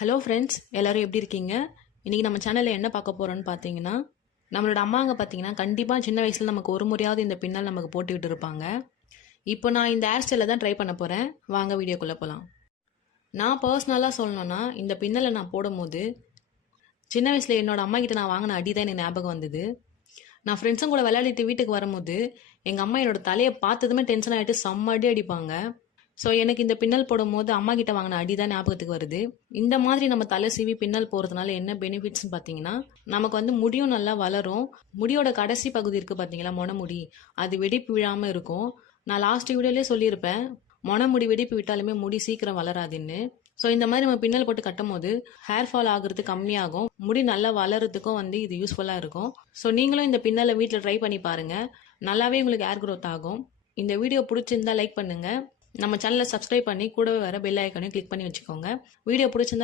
Hello friends, எல்லோரும் எப்படி இருக்கீங்க? இன்றைக்கி நம்ம சேனலில் என்ன பார்க்க போகிறோன்னு பார்த்தீங்கன்னா, நம்மளோட அம்மாங்க பார்த்தீங்கன்னா கண்டிப்பாக சின்ன வயசில் நமக்கு ஒரு முறையாவது இந்த பின்னல் நமக்கு போட்டுக்கிட்டு இருப்பாங்க. இப்போ நான் இந்த ஹேர் ஸ்டைலை தான் ட்ரை பண்ண போகிறேன். வாங்க வீடியோக்குள்ளே போகலாம். நான் பர்சனலாக சொல்லணுன்னா, இந்த பின்னலை நான் போடும்போது சின்ன வயசில் என்னோட அம்மா கிட்ட நான் வாங்கின அடி தான் எனக்கு ஞாபகம் வந்தது. நான் ஃப்ரெண்ட்ஸும் கூட விளையாடிட்டு வீட்டுக்கு வரும்போது எங்கள் அம்மா என்னோட தலையை பார்த்ததுமே டென்ஷன் ஆகிட்டு செம்ம அடி அடிப்பாங்க. ஸோ எனக்கு இந்த பின்னல் போடும்போது அம்மா கிட்ட வாங்கின அடி தான் ஞாபகத்துக்கு வருது. இந்த மாதிரி நம்ம தலை சீவி பின்னல் போகிறதுனால என்ன பெனிஃபிட்ஸ்னு பார்த்தீங்கன்னா, நமக்கு வந்து முடியும் நல்லா வளரும். முடியோட கடைசி பகுதி இருக்குது பார்த்தீங்களா, மொனமுடி, அது வெடிப்பு விழாமல் இருக்கும். நான் லாஸ்ட் வீடியோலேயே சொல்லியிருப்பேன், மொனமுடி வெடிப்பு விட்டாலுமே முடி சீக்கிரம் வளராதுன்னு. ஸோ இந்த மாதிரி நம்ம பின்னல் போட்டு கட்டும் போது ஹேர் ஃபால் ஆகுறது கம்மியாகும், முடி நல்லா வளர்கிறதுக்கும் வந்து இது யூஸ்ஃபுல்லாக இருக்கும். ஸோ நீங்களும் இந்த பின்னலை வீட்டில் ட்ரை பண்ணி பாருங்கள், நல்லாவே உங்களுக்கு ஹேர் க்ரோத் ஆகும். இந்த வீடியோ பிடிச்சிருந்தா லைக் பண்ணுங்கள், நம்ம சேனலை சப்ஸ்கிரைப் பண்ணி கூடவே வர பெல் ஐக்கானையும் கிளிக் பண்ணி வச்சுக்கோங்க. வீடியோ பிடிச்சிருந்தா